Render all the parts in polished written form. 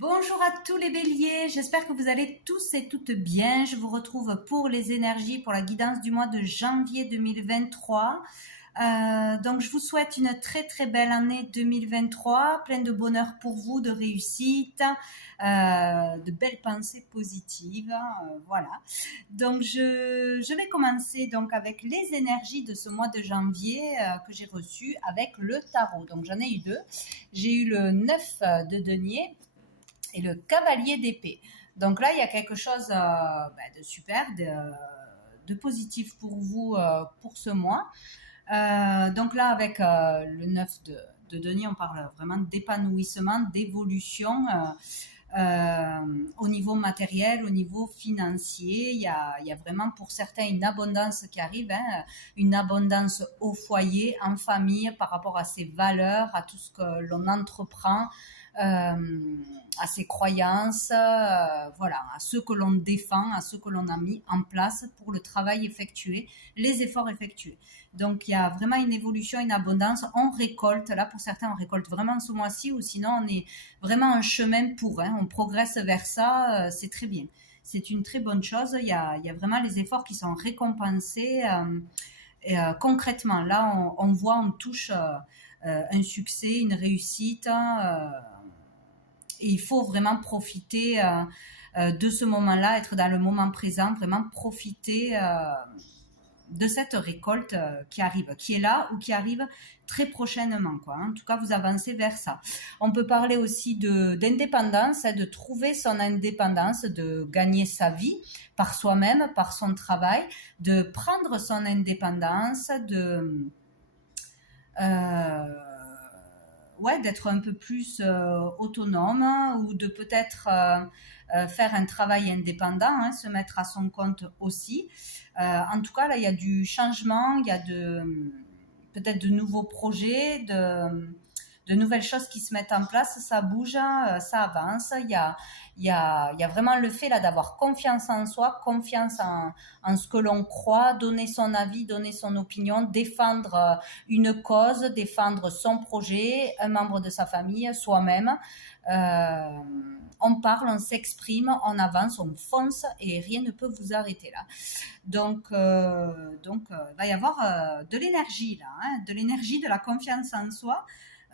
Bonjour à tous les béliers, j'espère que vous allez tous et toutes bien. Je vous retrouve pour les énergies, pour la guidance du mois de janvier 2023. Donc je vous souhaite une très très belle année 2023, pleine de bonheur pour vous, de réussite, de belles pensées positives. Voilà. Donc je vais commencer donc avec les énergies de ce mois de janvier que j'ai reçues avec le tarot. Donc j'en ai eu deux. J'ai eu le 9 de denier et le cavalier d'épée. Donc là, il y a quelque chose de super, de positif pour vous pour ce mois. Donc là, avec le 9 de denier, on parle vraiment d'épanouissement, d'évolution au niveau matériel, au niveau financier. Il y a vraiment pour certains une abondance qui arrive, une abondance au foyer, en famille, par rapport à ses valeurs, à tout ce que l'on entreprend, à ses croyances, voilà, à ceux que l'on défend, à ceux que l'on a mis en place pour le travail effectué, les efforts effectués. Donc il y a vraiment une évolution, une abondance. On récolte, là pour certains on récolte vraiment ce mois-ci, ou sinon on est vraiment un chemin pour, on progresse vers ça, c'est très bien. C'est une très bonne chose. Il y a vraiment les efforts qui sont récompensés concrètement. Là on voit, on touche un succès, une réussite. Et il faut vraiment profiter de ce moment-là, être dans le moment présent, vraiment profiter de cette récolte qui arrive, qui est là ou qui arrive très prochainement, quoi. En tout cas, vous avancez vers ça. On peut parler aussi d'indépendance, de trouver son indépendance, de gagner sa vie par soi-même, par son travail, de prendre son indépendance, d'être un peu plus autonome, ou de peut-être faire un travail indépendant, se mettre à son compte aussi. En tout cas, là, il y a du changement, il y a peut-être de nouveaux projets, de nouvelles choses qui se mettent en place, ça bouge, ça avance. Il y a vraiment le fait là d'avoir confiance en soi, confiance en ce que l'on croit, donner son avis, donner son opinion, défendre une cause, défendre son projet, un membre de sa famille, soi-même. On parle, on s'exprime, on avance, on fonce et rien ne peut vous arrêter là. Donc, il va y avoir de l'énergie là, de l'énergie, de la confiance en soi.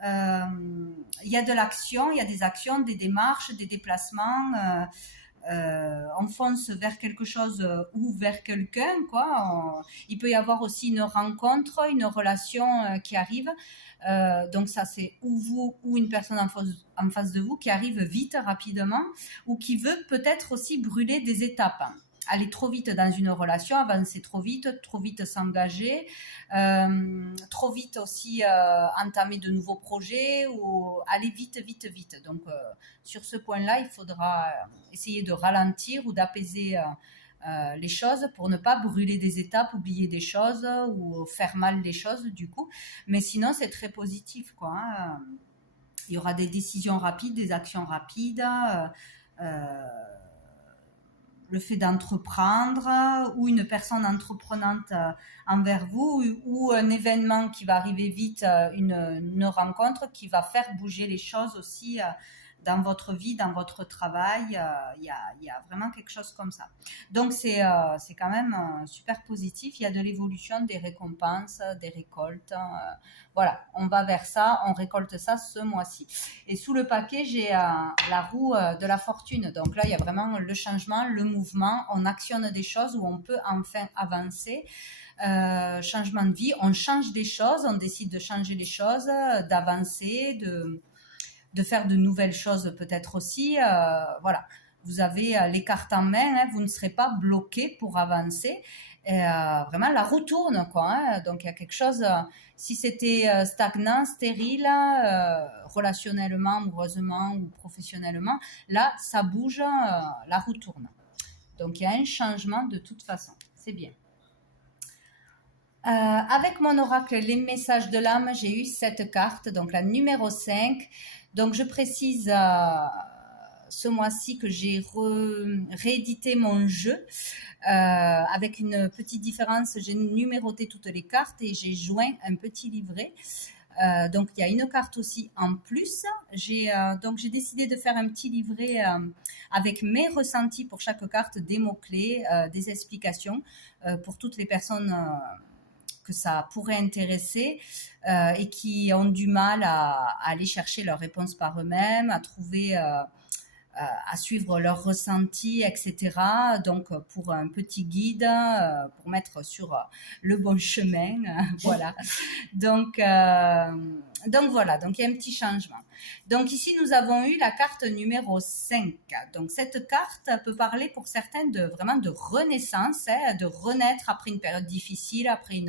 Il y a de l'action, il y a des actions, des démarches, des déplacements. On fonce vers quelque chose ou vers quelqu'un, quoi. Il peut y avoir aussi une rencontre, une relation qui arrive. Donc ça, c'est ou vous ou une personne en face de vous qui arrive vite, rapidement, ou qui veut peut-être aussi brûler des étapes. Aller trop vite dans une relation, avancer trop vite s'engager, trop vite aussi entamer de nouveaux projets, ou aller vite. Donc sur ce point-là, il faudra essayer de ralentir ou d'apaiser les choses pour ne pas brûler des étapes, oublier des choses ou faire mal les choses du coup. Mais sinon, c'est très positif, quoi. Il y aura des décisions rapides, des actions rapides. Le fait d'entreprendre, ou une personne entreprenante envers vous, ou un événement qui va arriver vite, une rencontre qui va faire bouger les choses aussi dans votre vie, dans votre travail. Il y a vraiment quelque chose comme ça. Donc c'est quand même super positif. Il y a de l'évolution, des récompenses, des récoltes. Voilà, on va vers ça, on récolte ça ce mois-ci. Et sous le paquet, j'ai la roue de la fortune. Donc là, il y a vraiment le changement, le mouvement. On actionne des choses où on peut enfin avancer. Changement de vie, on change des choses, on décide de changer les choses, d'avancer, de faire de nouvelles choses peut-être aussi. Voilà, vous avez les cartes en main, vous ne serez pas bloqué pour avancer. Et, vraiment, la roue tourne, quoi. Donc il y a quelque chose. Si c'était stagnant, stérile, relationnellement, amoureusement ou professionnellement, là, ça bouge, la roue tourne. Donc il y a un changement de toute façon. C'est bien. Avec mon oracle, les messages de l'âme, j'ai eu cette carte, donc la numéro 5. Donc je précise ce mois-ci que j'ai réédité mon jeu avec une petite différence. J'ai numéroté toutes les cartes et j'ai joint un petit livret Donc il y a une carte aussi en plus. Donc j'ai décidé de faire un petit livret avec mes ressentis pour chaque carte, des mots-clés, des explications pour toutes les personnes que ça pourrait intéresser et qui ont du mal à aller chercher leurs réponses par eux-mêmes, à trouver à suivre leurs ressentis, etc. Donc, pour un petit guide, pour mettre sur le bon chemin, voilà. Donc, voilà, donc il y a un petit changement. Donc ici, nous avons eu la carte numéro 5. Donc cette carte peut parler pour certains vraiment de renaissance, de renaître après une période difficile, après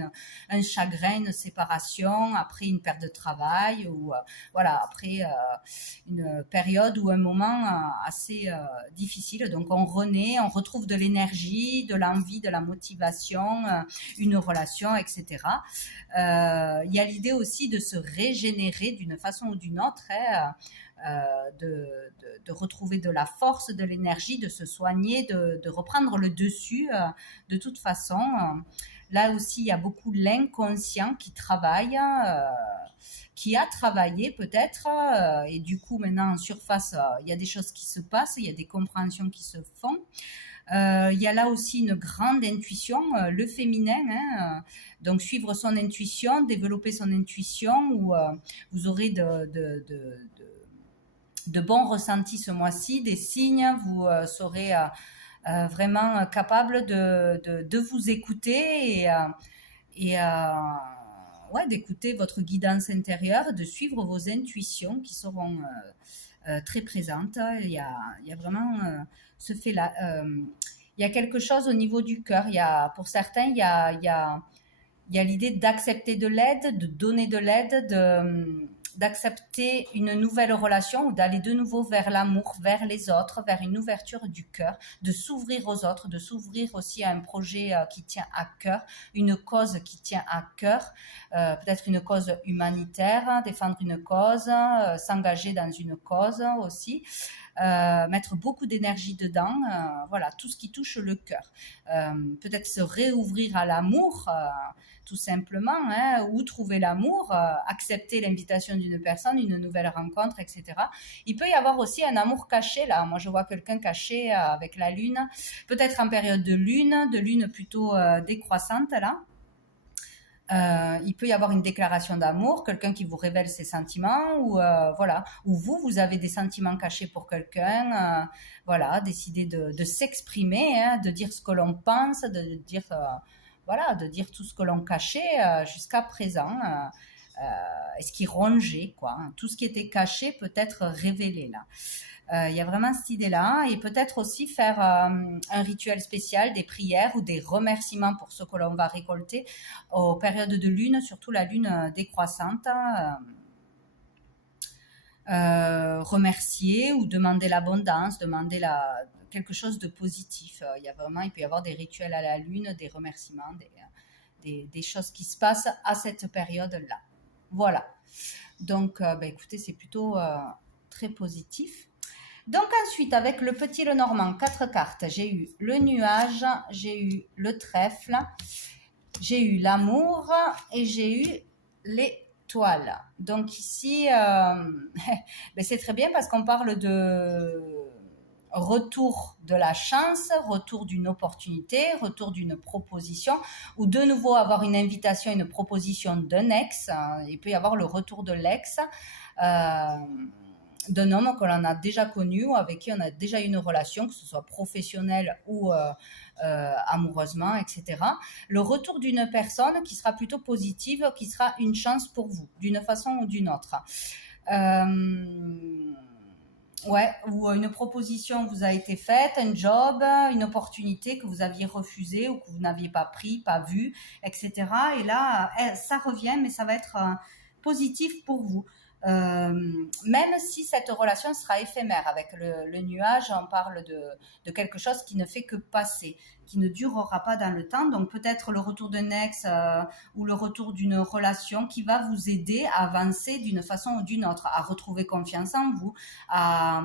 un chagrin, une séparation, après une perte de travail, ou voilà, après une période ou un moment assez difficile. Donc on renaît, on retrouve de l'énergie, de l'envie, de la motivation, une relation, etc. Il y a l'idée aussi de se régénérer d'une façon ou d'une autre, de retrouver de la force, de l'énergie, de se soigner, de reprendre le dessus de toute façon. Là aussi, il y a beaucoup l'inconscient qui travaille, qui a travaillé peut-être, et du coup maintenant en surface, il y a des choses qui se passent, il y a des compréhensions qui se font. Il y a là aussi une grande intuition, le féminin, donc suivre son intuition, développer son intuition, où vous aurez de bons ressentis ce mois-ci, des signes, vous serez vraiment capable de vous écouter et ouais, d'écouter votre guidance intérieure, de suivre vos intuitions qui seront très présentes. Il y a vraiment ce fait-là. Il y a quelque chose au niveau du cœur. Pour certains, il y a l'idée d'accepter de l'aide, de donner de l'aide, d'accepter une nouvelle relation ou d'aller de nouveau vers l'amour, vers les autres, vers une ouverture du cœur, de s'ouvrir aux autres, de s'ouvrir aussi à un projet qui tient à cœur, une cause qui tient à cœur, peut-être une cause humanitaire, défendre une cause, s'engager dans une cause aussi. Mettre beaucoup d'énergie dedans, voilà, tout ce qui touche le cœur. Peut-être se réouvrir à l'amour, tout simplement, ou trouver l'amour, accepter l'invitation d'une personne, une nouvelle rencontre, etc. Il peut y avoir aussi un amour caché, là. Moi, je vois quelqu'un caché avec la lune, peut-être en période de lune plutôt décroissante, là. Il peut y avoir une déclaration d'amour, quelqu'un qui vous révèle ses sentiments, ou voilà, ou vous avez des sentiments cachés pour quelqu'un, voilà, décider de s'exprimer, de dire ce que l'on pense, de dire voilà, de dire tout ce que l'on cachait jusqu'à présent, et ce qui rongeait, quoi, hein. Tout ce qui était caché peut être révélé là. Il y a vraiment cette idée-là, et peut-être aussi faire un rituel spécial, des prières ou des remerciements pour ce que l'on va récolter aux périodes de lune, surtout la lune décroissante. Remercier ou demander l'abondance, demander quelque chose de positif. Il peut y avoir des rituels à la lune, des remerciements, des choses qui se passent à cette période-là. Voilà. Donc, écoutez, c'est plutôt très positif. Donc ensuite, avec le petit Lenormand, 4 cartes, j'ai eu le nuage, j'ai eu le trèfle, j'ai eu l'amour et j'ai eu l'étoile. Donc ici, c'est très bien parce qu'on parle de retour de la chance, retour d'une opportunité, retour d'une proposition, ou de nouveau avoir une invitation, une proposition d'un ex. Il peut y avoir le retour de l'ex, d'un homme que l'on a déjà connu ou avec qui on a déjà eu une relation, que ce soit professionnelle ou amoureusement, etc. Le retour d'une personne qui sera plutôt positive, qui sera une chance pour vous, d'une façon ou d'une autre. Ouais, ou une proposition vous a été faite, un job, une opportunité que vous aviez refusée ou que vous n'aviez pas pris, pas vu, etc. Et là, ça revient, mais ça va être positif pour vous. Même si cette relation sera éphémère. Avec le nuage, on parle de quelque chose qui ne fait que passer, qui ne durera pas dans le temps. Donc peut-être le retour d'un ex ou le retour d'une relation qui va vous aider à avancer d'une façon ou d'une autre, à retrouver confiance en vous, à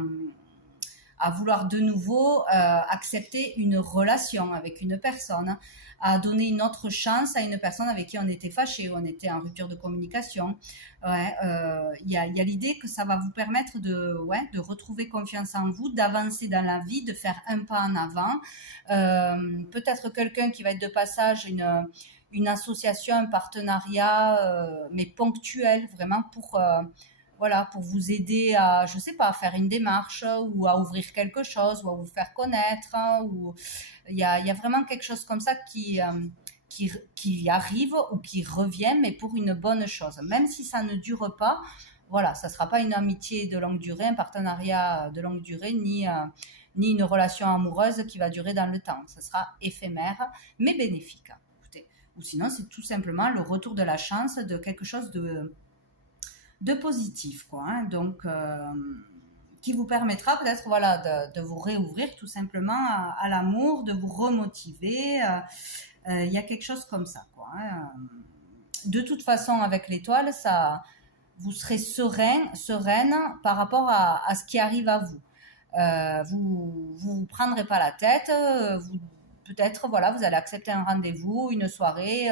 à vouloir de nouveau accepter une relation avec une personne, à donner une autre chance à une personne avec qui on était fâché, on était en rupture de communication. Ouais, y a l'idée que ça va vous permettre de retrouver confiance en vous, d'avancer dans la vie, de faire un pas en avant. Peut-être quelqu'un qui va être de passage, une association, un partenariat, mais ponctuel, vraiment pour voilà, pour vous aider à, je sais pas, à faire une démarche ou à ouvrir quelque chose ou à vous faire connaître. Ou il y a vraiment quelque chose comme ça qui arrive ou qui revient, mais pour une bonne chose. Même si ça ne dure pas, voilà, ça sera pas une amitié de longue durée, un partenariat de longue durée, ni une relation amoureuse qui va durer dans le temps. Ça sera éphémère, mais bénéfique. Écoutez. Ou sinon, c'est tout simplement le retour de la chance de quelque chose de positif, quoi. Hein. Donc, qui vous permettra peut-être, voilà, de vous réouvrir tout simplement à l'amour, de vous remotiver. Il y a quelque chose comme ça, quoi. Hein. De toute façon, avec l'étoile, ça, vous serez sereine par rapport à ce qui arrive à vous. Vous prendrez pas la tête. Peut-être, voilà, vous allez accepter un rendez-vous, une soirée,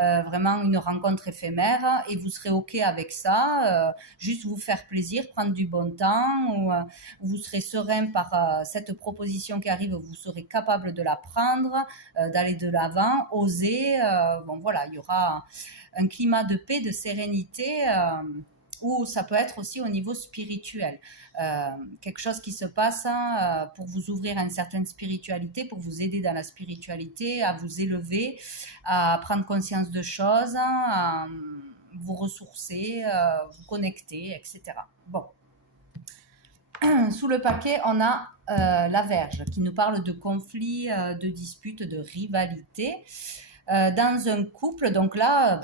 vraiment une rencontre éphémère, et vous serez OK avec ça, juste vous faire plaisir, prendre du bon temps, ou vous serez serein par cette proposition qui arrive, vous serez capable de la prendre, d'aller de l'avant, oser. Bon, voilà, il y aura un climat de paix, de sérénité, ou ça peut être aussi au niveau spirituel. Quelque chose qui se passe pour vous ouvrir à une certaine spiritualité, pour vous aider dans la spiritualité, à vous élever, à prendre conscience de choses, à vous ressourcer, vous connecter, etc. Bon. Sous le paquet, on a la Vierge qui nous parle de conflits, de disputes, de rivalités. Dans un couple, donc là,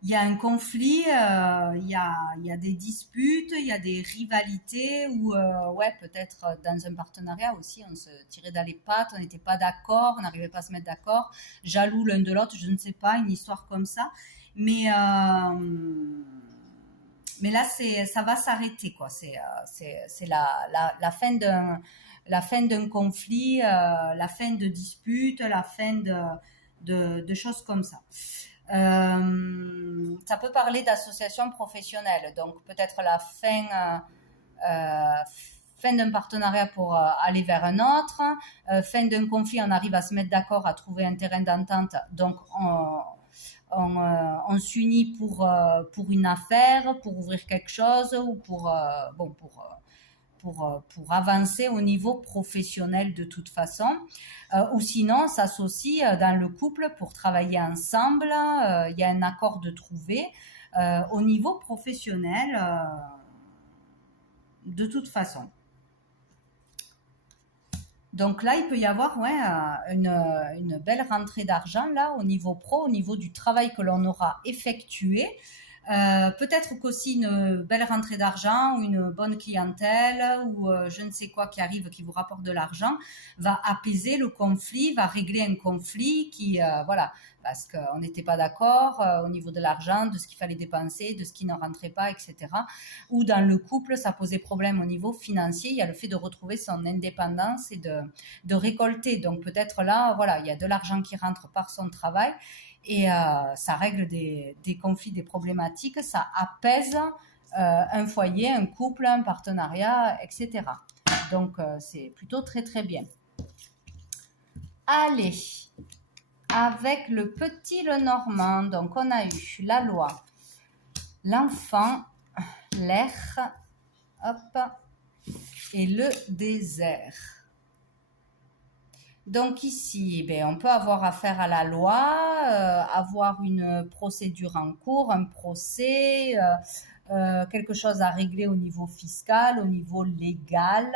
il y a un conflit, il y a des disputes, il y a des rivalités, ou ouais, peut-être dans un partenariat aussi, on se tirait dans les pattes, on n'était pas d'accord, on n'arrivait pas à se mettre d'accord, jaloux l'un de l'autre, je ne sais pas, une histoire comme ça. Mais là, ça va s'arrêter, quoi. C'est la fin d'un conflit, la fin de disputes, la fin de choses comme ça. Ça peut parler d'association professionnelle, donc peut-être la fin d'un partenariat pour aller vers un autre, fin d'un conflit, on arrive à se mettre d'accord, à trouver un terrain d'entente, donc on s'unit pour une affaire, pour ouvrir quelque chose, ou pour avancer au niveau professionnel de toute façon, ou sinon s'associer dans le couple pour travailler ensemble. Il y a un accord de trouver au niveau professionnel de toute façon. Donc là, il peut y avoir une belle rentrée d'argent là au niveau pro, au niveau du travail que l'on aura effectué. Peut-être qu'aussi une belle rentrée d'argent ou une bonne clientèle ou je ne sais quoi qui arrive, qui vous rapporte de l'argent, va apaiser le conflit, va régler un conflit qui, voilà, parce qu'on n'était pas d'accord au niveau de l'argent, de ce qu'il fallait dépenser, de ce qui ne rentrait pas, etc. Ou dans le couple, ça posait problème au niveau financier. Il y a le fait de retrouver son indépendance et de récolter. Donc peut-être là, voilà, il y a de l'argent qui rentre par son travail. Et ça règle des conflits, des problématiques, ça apaise un foyer, un couple, un partenariat, etc. Donc, c'est plutôt très, très bien. Allez, avec le petit Lenormand, donc on a eu la loi, l'enfant, l'air, hop, et le désert. Donc ici, on peut avoir affaire à la loi, avoir une procédure en cours, un procès, quelque chose à régler au niveau fiscal, au niveau légal,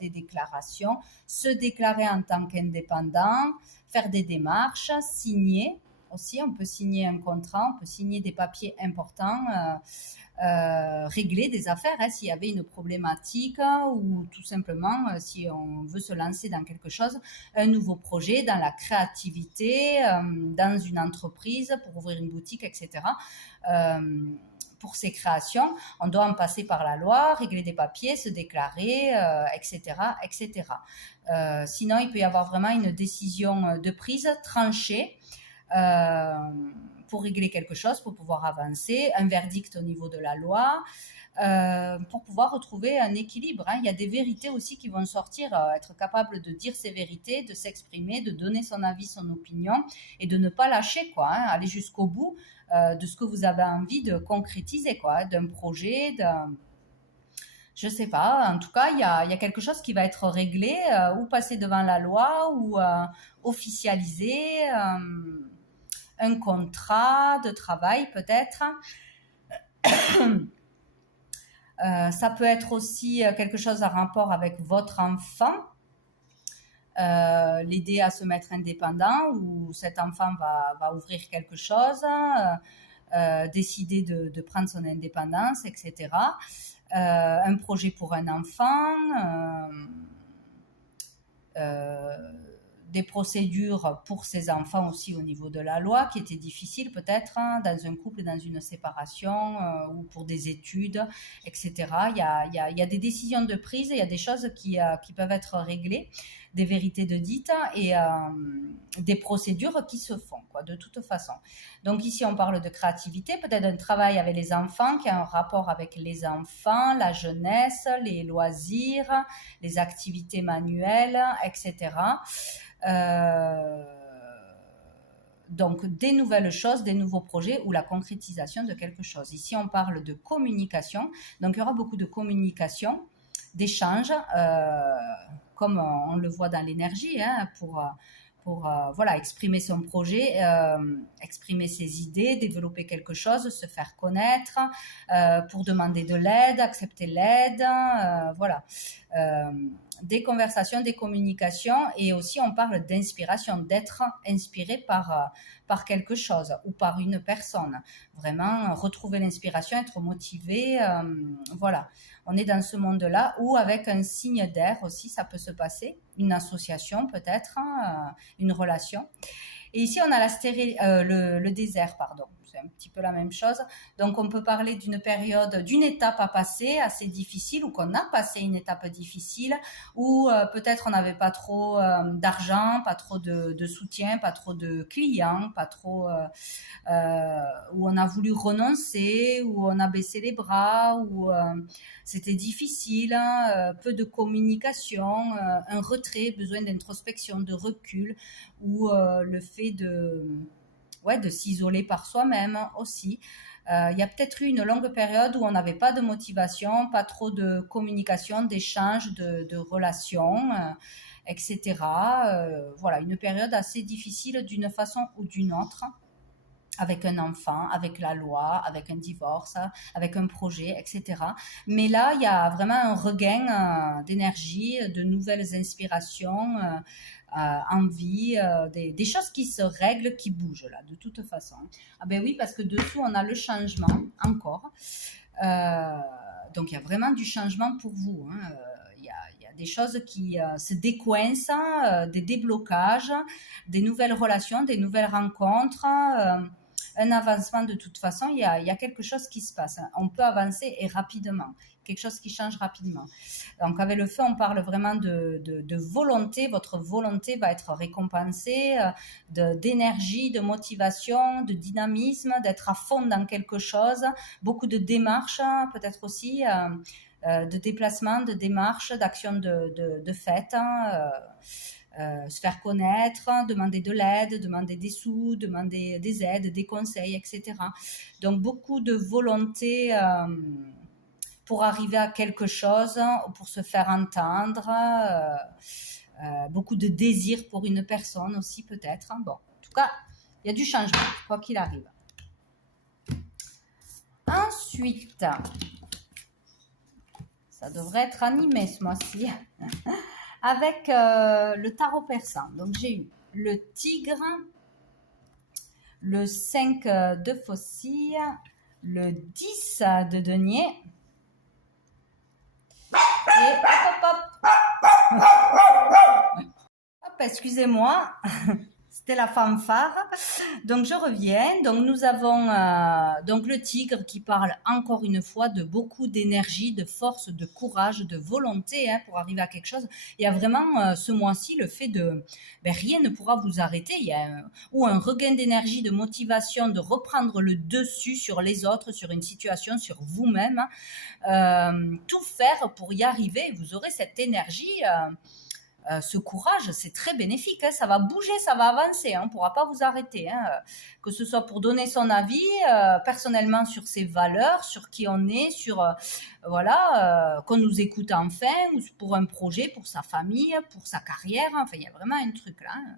des déclarations, se déclarer en tant qu'indépendant, faire des démarches, signer aussi, on peut signer un contrat, on peut signer des papiers importants, régler des affaires s'il y avait une problématique ou tout simplement si on veut se lancer dans quelque chose, un nouveau projet, dans la créativité, dans une entreprise pour ouvrir une boutique, etc. pour ses créations, on doit en passer par la loi, régler des papiers, se déclarer, etc., etc. Sinon, il peut y avoir vraiment une décision de prise tranchée pour régler quelque chose, pour pouvoir avancer, un verdict au niveau de la loi, pour pouvoir retrouver un équilibre. Il y a des vérités aussi qui vont sortir, être capable de dire ses vérités, de s'exprimer, de donner son avis, son opinion et de ne pas lâcher, quoi, aller jusqu'au bout de ce que vous avez envie de concrétiser, quoi, d'un projet, je sais pas, en tout cas, il y a quelque chose qui va être réglé ou passer devant la loi ou officialiser un contrat de travail peut-être. Ça peut être aussi quelque chose en rapport avec votre enfant, l'aider à se mettre indépendant ou cet enfant va ouvrir quelque chose, décider de prendre son indépendance, etc. Un projet pour un enfant, des procédures pour ses enfants aussi au niveau de la loi qui étaient difficiles peut-être dans un couple, dans une séparation ou pour des études, etc. Il y a des décisions de prise, il y a des choses qui peuvent être réglées, des vérités de dites et des procédures qui se font, quoi, de toute façon. Donc ici, on parle de créativité, peut-être un travail avec les enfants qui a un rapport avec les enfants, la jeunesse, les loisirs, les activités manuelles, etc. Donc des nouvelles choses, des nouveaux projets ou la concrétisation de quelque chose. Ici, on parle de communication. Donc, il y aura beaucoup de communication, d'échanges, comme on le voit dans l'énergie, pour voilà, exprimer son projet, exprimer ses idées, développer quelque chose, se faire connaître, pour demander de l'aide, accepter l'aide, voilà. Des conversations, des communications et aussi on parle d'inspiration, d'être inspiré par quelque chose ou par une personne. Vraiment retrouver l'inspiration, être motivé, voilà. On est dans ce monde-là ou avec un signe d'air aussi, ça peut se passer, une association peut-être, une relation. Et ici, on a le désert, pardon. C'est un petit peu la même chose. Donc, on peut parler d'une période, d'une étape à passer assez difficile ou qu'on a passé une étape difficile où peut-être on n'avait pas trop d'argent, pas trop de soutien, pas trop de clients, pas trop où on a voulu renoncer, où on a baissé les bras, où c'était difficile, peu de communication, un retrait, besoin d'introspection, de recul, ou le fait de s'isoler par soi-même aussi. Il y a peut-être eu une longue période où on n'avait pas de motivation, pas trop de communication, d'échange, de relations, etc. Voilà, une période assez difficile d'une façon ou d'une autre, avec un enfant, avec la loi, avec un divorce, avec un projet, etc. Mais là, il y a vraiment un regain d'énergie, de nouvelles inspirations, envie, des choses qui se règlent, qui bougent là, de toute façon. Ah ben oui, parce que dessous, on a le changement encore. Donc, il y a vraiment du changement pour vous. Il y a des choses qui se décoincent, des déblocages, des nouvelles relations, des nouvelles rencontres, un avancement de toute façon. Il y a quelque chose qui se passe. On peut avancer et rapidement. Quelque chose qui change rapidement. Donc, avec le feu, on parle vraiment de volonté. Votre volonté va être récompensée, d'énergie, de motivation, de dynamisme, d'être à fond dans quelque chose. Beaucoup de démarches, peut-être aussi, de déplacements, de démarches, d'actions de fête. Se faire connaître, demander de l'aide, demander des sous, demander des aides, des conseils, etc. Donc, beaucoup de volonté pour arriver à quelque chose, pour se faire entendre, beaucoup de désir pour une personne aussi peut-être. Bon, en tout cas, il y a du changement, quoi qu'il arrive. Ensuite, ça devrait être animé ce mois-ci, avec le tarot persan. Donc, j'ai eu le tigre, le 5 de faucille, le 10 de denier, et hop, excusez-moi, c'était la fanfare. Donc je reviens. Donc nous avons donc le tigre qui parle encore une fois de beaucoup d'énergie, de force, de courage, de volonté hein, pour arriver à quelque chose. Il y a vraiment ce mois-ci le fait de rien ne pourra vous arrêter. Il y a ou un regain d'énergie, de motivation, de reprendre le dessus sur les autres, sur une situation, sur vous-même. Tout faire pour y arriver. Vous aurez cette énergie. Ce courage, c'est très bénéfique. Hein, ça va bouger, ça va avancer. Hein, on ne pourra pas vous arrêter. Hein, que ce soit pour donner son avis personnellement sur ses valeurs, sur qui on est, sur qu'on nous écoute enfin, ou pour un projet, pour sa famille, pour sa carrière. Enfin, il y a vraiment un truc là. Hein.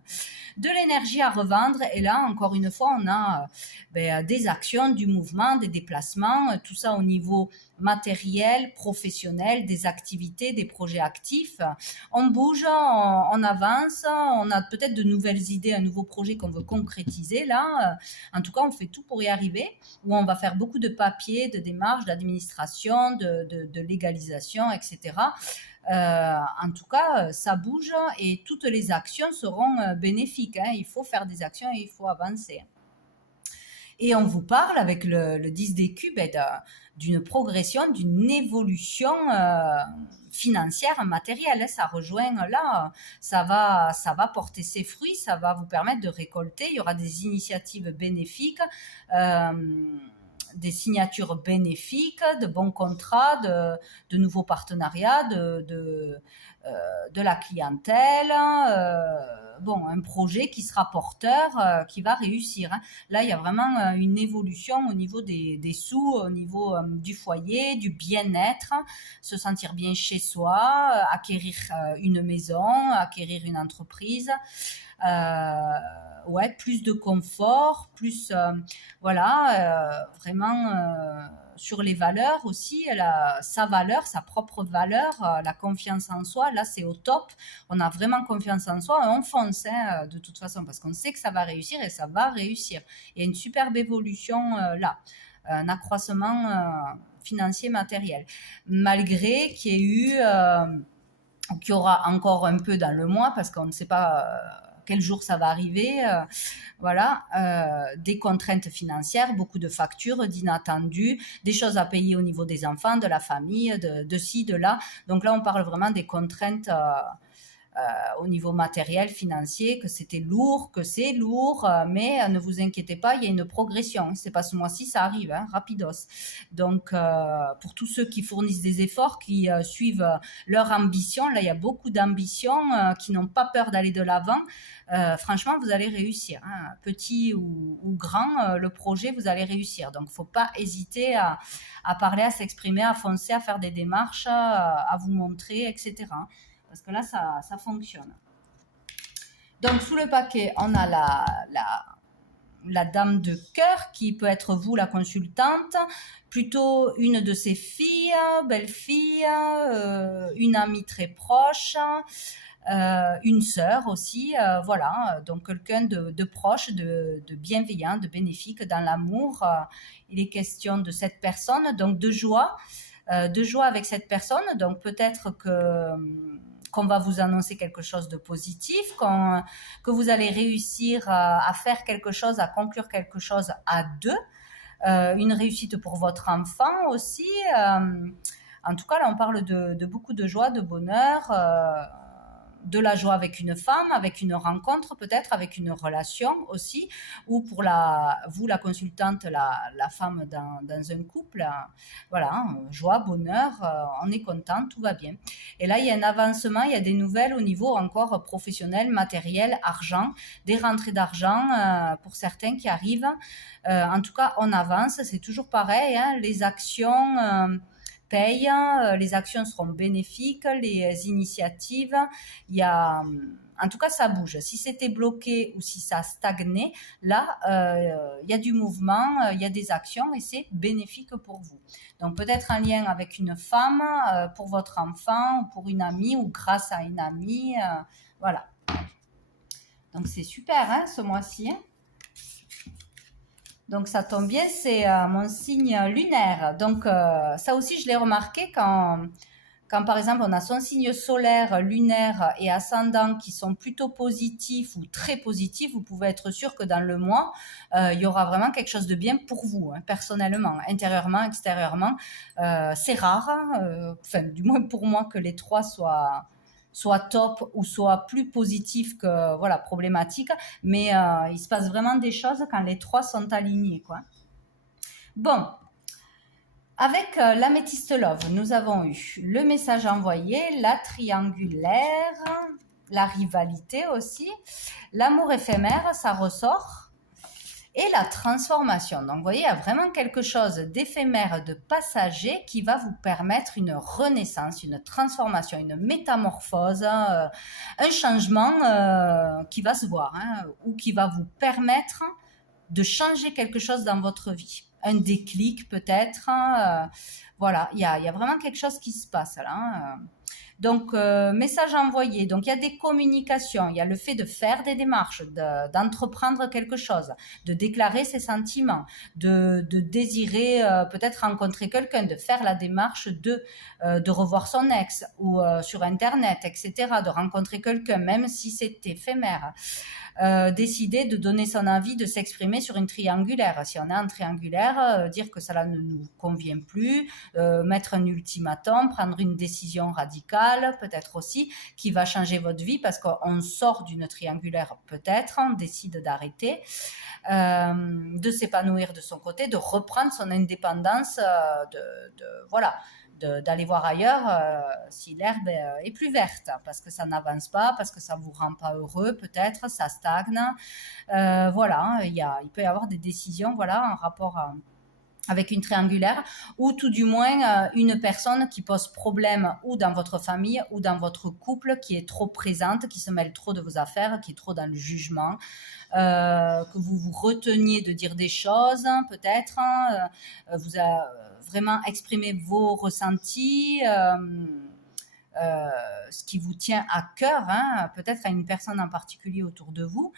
De l'énergie à revendre. Et là, encore une fois, on a des actions, du mouvement, des déplacements, tout ça au niveau matériel, professionnel, des activités, des projets actifs. On bouge, on avance, on a peut-être de nouvelles idées, un nouveau projet qu'on veut concrétiser là. En tout cas, on fait tout pour y arriver, où on va faire beaucoup de papiers, de démarches, d'administration, de légalisation, etc. En tout cas, ça bouge et toutes les actions seront bénéfiques. Hein. Il faut faire des actions et il faut avancer. Et on vous parle avec le 10 d'écus d'une progression, d'une évolution financière, matérielle. Ça rejoint là, ça va porter ses fruits, ça va vous permettre de récolter. Il y aura des initiatives bénéfiques, des signatures bénéfiques, de bons contrats, de nouveaux partenariats, de la clientèle. Un projet qui sera porteur, qui va réussir. Hein. Là, il y a vraiment une évolution au niveau des sous, au niveau du foyer, du bien-être, se sentir bien chez soi, acquérir une maison, acquérir une entreprise. Plus de confort, plus vraiment sur les valeurs aussi, sa valeur, sa propre valeur, la confiance en soi, là c'est au top, on a vraiment confiance en soi et on fonce de toute façon parce qu'on sait que ça va réussir et ça va réussir. Il y a une superbe évolution là, un accroissement financier matériel, malgré qu'il y ait eu, qu'il y aura encore un peu dans le mois parce qu'on ne sait pas quel jour ça va arriver, des contraintes financières, beaucoup de factures, d'inattendus, des choses à payer au niveau des enfants, de la famille, de ci, de là. Donc là, on parle vraiment des contraintes au niveau matériel, financier, que c'était lourd, que c'est lourd, mais ne vous inquiétez pas, il y a une progression. C'est pas ce mois-ci, ça arrive, hein, rapidos. Donc, pour tous ceux qui fournissent des efforts, qui suivent leur ambition, là, il y a beaucoup d'ambitions, qui n'ont pas peur d'aller de l'avant. Franchement, vous allez réussir. Hein. Petit ou grand, le projet, vous allez réussir. Donc, faut pas hésiter à parler, à s'exprimer, à foncer, à faire des démarches, à vous montrer, etc. Parce que là, ça fonctionne. Donc, sous le paquet, on a la dame de cœur qui peut être vous, la consultante, plutôt une de ses filles, belle-fille, une amie très proche, une sœur aussi, donc quelqu'un de proche, de bienveillant, de bénéfique dans l'amour. Il est question de cette personne, donc de joie avec cette personne. Donc peut-être qu'on va vous annoncer quelque chose de positif, que vous allez réussir à faire quelque chose, à conclure quelque chose à deux. Une réussite pour votre enfant aussi. En tout cas, là, on parle de beaucoup de joie, de bonheur, de la joie avec une femme, avec une rencontre peut-être, avec une relation aussi, ou pour vous, la consultante, la femme dans un couple, joie, bonheur, on est content, tout va bien. Et là, il y a un avancement, il y a des nouvelles au niveau encore professionnel, matériel, argent, des rentrées d'argent pour certains qui arrivent. En tout cas, on avance, c'est toujours pareil, hein, les actions... paye, les actions seront bénéfiques, les initiatives, en tout cas ça bouge. Si c'était bloqué ou si ça stagnait, là il y a du mouvement, il y a des actions et c'est bénéfique pour vous. Donc peut-être un lien avec une femme, pour votre enfant ou pour une amie ou grâce à une amie, voilà. Donc c'est super hein, ce mois-ci. Hein. Donc ça tombe bien, c'est mon signe lunaire. Donc ça aussi je l'ai remarqué quand Quand par exemple on a son signe solaire, lunaire et ascendant qui sont plutôt positifs ou très positifs, vous pouvez être sûr que dans le mois, il y aura vraiment quelque chose de bien pour vous, hein, personnellement, intérieurement, extérieurement. C'est rare, enfin du moins pour moi, que les trois soient top ou soient plus positifs que voilà, problématiques, mais il se passe vraiment des choses quand les trois sont alignés, quoi. Bon, avec l'améthyste love, nous avons eu le message envoyé, la triangulaire, la rivalité aussi, l'amour éphémère, ça ressort, et la transformation. Donc, vous voyez, il y a vraiment quelque chose d'éphémère, de passager qui va vous permettre une renaissance, une transformation, une métamorphose, un changement qui va se voir, hein, ou qui va vous permettre de changer quelque chose dans votre vie. Un déclic peut-être. Voilà, il y a vraiment quelque chose qui se passe là. Donc, message envoyé. Donc, il y a des communications. Il y a le fait de faire des démarches, d'entreprendre quelque chose, de déclarer ses sentiments, de désirer peut-être rencontrer quelqu'un, de faire la démarche de revoir son ex ou sur Internet, etc., de rencontrer quelqu'un, même si c'est éphémère. Décider de donner son avis, de s'exprimer sur une triangulaire. Si on a un triangulaire, dire que cela ne nous convient plus, mettre un ultimatum, prendre une décision radicale, peut-être aussi, qui va changer votre vie parce qu'on sort d'une triangulaire peut-être, on décide d'arrêter, de s'épanouir de son côté, de reprendre son indépendance, voilà, d'aller voir ailleurs si l'herbe est plus verte, parce que ça n'avance pas, parce que ça ne vous rend pas heureux, peut-être, ça stagne. Voilà, il peut y avoir des décisions voilà, en rapport avec une triangulaire, ou tout du moins une personne qui pose problème ou dans votre famille ou dans votre couple, qui est trop présente, qui se mêle trop de vos affaires, qui est trop dans le jugement, que vous vous reteniez de dire des choses, peut-être, vous a vraiment exprimé vos ressentis, ce qui vous tient à cœur, hein, peut-être à une personne en particulier autour de vous.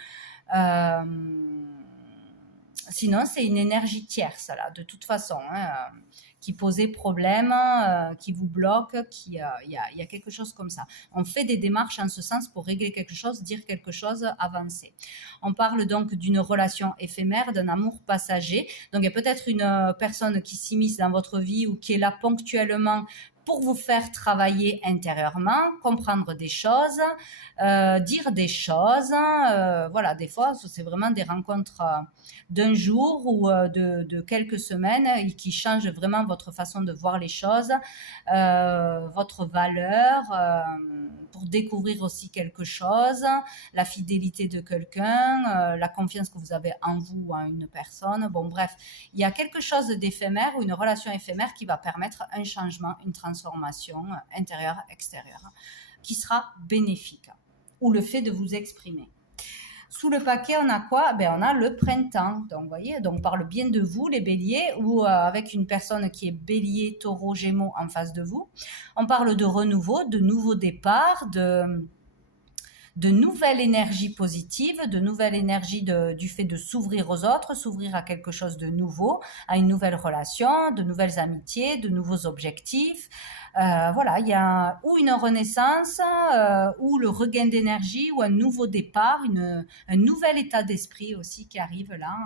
Sinon, c'est une énergie tierce, là, de toute façon, hein, qui posait problème, qui vous bloque, il y a quelque chose comme ça. On fait des démarches en ce sens pour régler quelque chose, dire quelque chose, avancer. On parle donc d'une relation éphémère, d'un amour passager. Donc, il y a peut-être une personne qui s'immisce dans votre vie ou qui est là ponctuellement pour vous faire travailler intérieurement, comprendre des choses, dire des choses. Voilà, des fois, c'est vraiment des rencontres d'un jour ou de quelques semaines qui changent vraiment votre façon de voir les choses, votre valeur, pour découvrir aussi quelque chose, la fidélité de quelqu'un, la confiance que vous avez en vous ou en une personne. Bon, bref, il y a quelque chose d'éphémère ou une relation éphémère qui va permettre un changement, une transformation intérieure, extérieure, qui sera bénéfique, ou le fait de vous exprimer. Sous le paquet, on a quoi? On a le printemps. Donc, vous voyez, donc, on parle bien de vous, les béliers, ou avec une personne qui est bélier, taureau, gémeaux en face de vous. On parle de renouveau, de nouveau départ, de nouvelles énergies positives, de nouvelles énergies du fait de s'ouvrir aux autres, s'ouvrir à quelque chose de nouveau, à une nouvelle relation, de nouvelles amitiés, de nouveaux objectifs. Voilà, il y a ou une renaissance, ou le regain d'énergie, ou un nouveau départ, un nouvel état d'esprit aussi qui arrive là.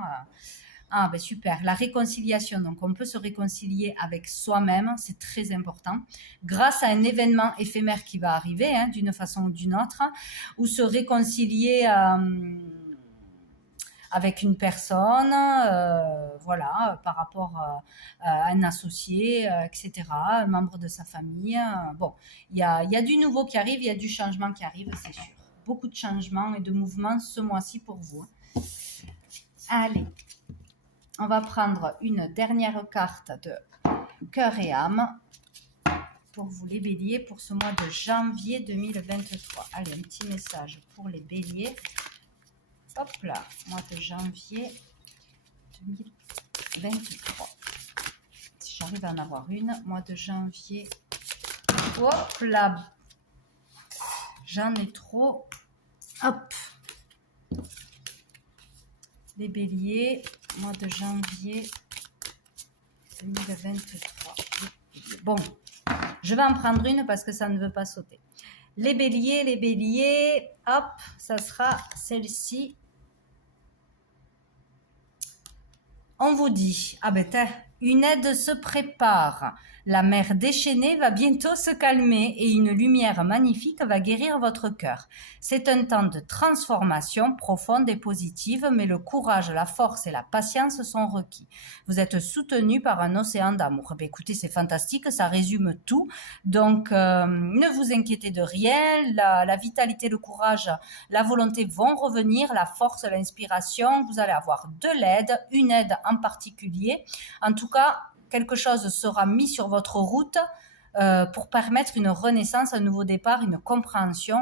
Ah ben super, la réconciliation, donc on peut se réconcilier avec soi-même, c'est très important, grâce à un événement éphémère qui va arriver, hein, d'une façon ou d'une autre, ou se réconcilier avec une personne, voilà, par rapport à un associé, etc., un membre de sa famille. Bon, il y a du nouveau qui arrive, il y a du changement qui arrive, c'est sûr. Beaucoup de changements et de mouvements ce mois-ci pour vous. Allez. On va prendre une dernière carte de cœur et âme pour vous les béliers pour ce mois de janvier 2023. Allez, un petit message pour les béliers. Hop là, mois de janvier 2023. Si j'arrive à en avoir une, mois de janvier. Hop là, j'en ai trop. Hop. Les béliers, mois de janvier 2023. Bon, Je vais en prendre une parce que ça ne veut pas sauter. Les béliers, hop, ça sera celle-ci. On vous dit, ah ben une aide se prépare. La mer déchaînée va bientôt se calmer et une lumière magnifique va guérir votre cœur. C'est un temps de transformation profonde et positive, mais le courage, la force et la patience sont requis. Vous êtes soutenu par un océan d'amour. Ben écoutez, c'est fantastique, ça résume tout. Donc, ne vous inquiétez de rien. La vitalité, le courage, la volonté vont revenir, la force, l'inspiration. Vous allez avoir de l'aide, une aide en particulier. En tout cas, quelque chose sera mis sur votre route pour permettre une renaissance, un nouveau départ, une compréhension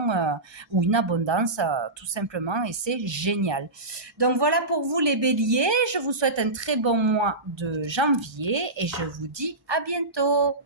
ou une abondance tout simplement, et c'est génial. Donc voilà pour vous les béliers, je vous souhaite un très bon mois de janvier et je vous dis à bientôt.